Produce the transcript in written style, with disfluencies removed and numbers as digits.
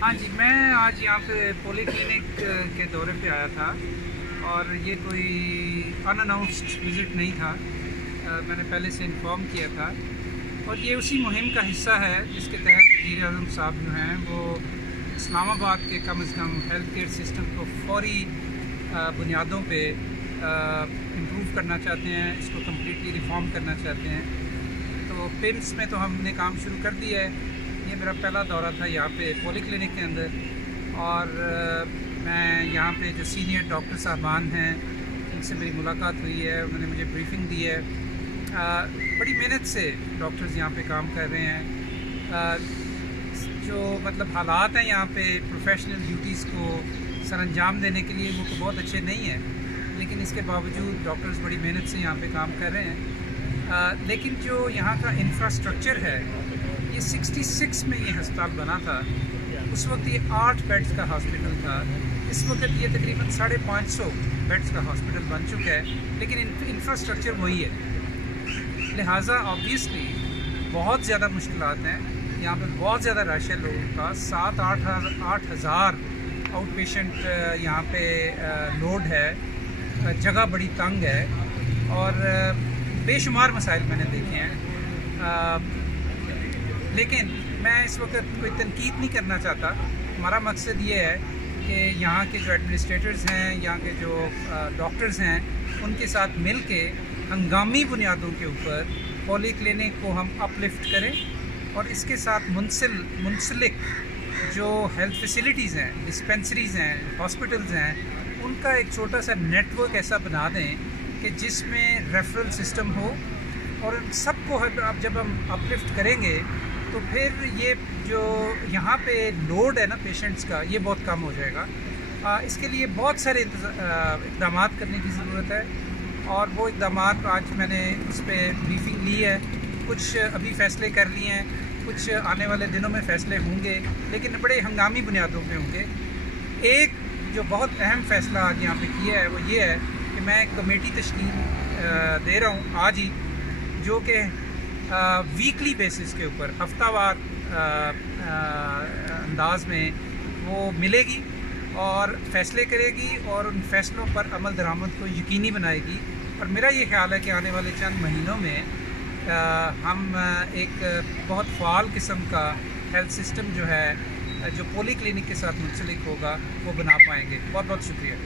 हाँ जी, मैं आज यहाँ पे पॉली क्लिनिक के दौरे पे आया था और ये कोई अनअनाउंस्ड विज़िट नहीं था। मैंने पहले से इन्फॉर्म किया था और ये उसी मुहिम का हिस्सा है जिसके तहत वज़ीर आज़म साहब जो हैं वो इस्लामाबाद के कम से कम हेल्थ केयर सिस्टम को फौरी बुनियादों पे इम्प्रूव करना चाहते हैं, इसको कम्प्लीटली रिफॉर्म करना चाहते हैं। तो पिम्स में तो हमने काम शुरू कर दिया है। ये मेरा पहला दौरा था यहाँ पे पॉली क्लिनिक के अंदर और मैं यहाँ पे जो सीनियर डॉक्टर साहबान हैं उनसे मेरी मुलाकात हुई है, उन्होंने मुझे ब्रीफिंग दी है। बड़ी मेहनत से डॉक्टर्स यहाँ पे काम कर रहे हैं। जो मतलब हालात हैं यहाँ पे प्रोफेशनल ड्यूटीज़ को सरअंजाम देने के लिए वो तो बहुत अच्छे नहीं हैं, लेकिन इसके बावजूद डॉक्टर्स बड़ी मेहनत से यहाँ पे काम कर रहे हैं। लेकिन जो यहाँ का इंफ्रास्ट्रक्चर है, ये 66 में ये अस्पताल बना था। उस वक्त ये 8 बेड्स का हॉस्पिटल था। इस वक्त ये तकरीबन 550 बेड्स का हॉस्पिटल बन चुका है, लेकिन इंफ्रास्ट्रक्चर वही है। लिहाजा ऑब्वियसली बहुत ज़्यादा मुश्किलात हैं। यहाँ पे बहुत ज़्यादा रश है लोगों का। 7-8 हज़ार आउट पेशेंट यहाँ पे लोड है। जगह बड़ी तंग है और बेशुमार मसाइल मैंने देखे हैं। लेकिन मैं इस वक्त कोई तनकीद नहीं करना चाहता। हमारा मकसद ये है कि यहाँ के जो एडमिनिस्ट्रेटर्स हैं, यहाँ के जो डॉक्टर्स हैं, उनके साथ मिल के हंगामी बुनियादों के ऊपर पॉली क्लिनिक को हम अपलिफ्ट करें और इसके साथ मुंसलिक जो हेल्थ फैसिलिटीज़ हैं, डिस्पेंसरीज़ हैं, हॉस्पिटल्स हैं, उनका एक छोटा सा नेटवर्क ऐसा बना दें कि जिसमें रेफरल सिस्टम हो और सबको अब जब हम अपलिफ्ट करेंगे तो फिर ये जो यहाँ पे लोड है ना पेशेंट्स का, ये बहुत कम हो जाएगा। इसके लिए बहुत सारे इक़दाम करने की ज़रूरत है और वो इक़दाम आज मैंने उस पर ब्रीफिंग ली है। कुछ अभी फ़ैसले कर लिए हैं, कुछ आने वाले दिनों में फ़ैसले होंगे, लेकिन बड़े हंगामी बुनियादों पे होंगे। एक जो बहुत अहम फ़ैसला आज यहाँ पे किया है वो ये है कि मैं एक कमेटी तश्कील दे रहा हूँ आज ही, जो कि वीकली बेसिस के ऊपर हफ्तावार अंदाज में वो मिलेगी और फ़ैसले करेगी और उन फ़ैसलों पर अमल दरामद को यकीनी बनाएगी। और मेरा ये ख्याल है कि आने वाले चंद महीनों में हम एक बहुत फ़ाल किस्म का हेल्थ सिस्टम जो है, जो पॉली क्लिनिक के साथ मुंसलिक होगा, वो बना पाएंगे। बहुत बहुत शुक्रिया।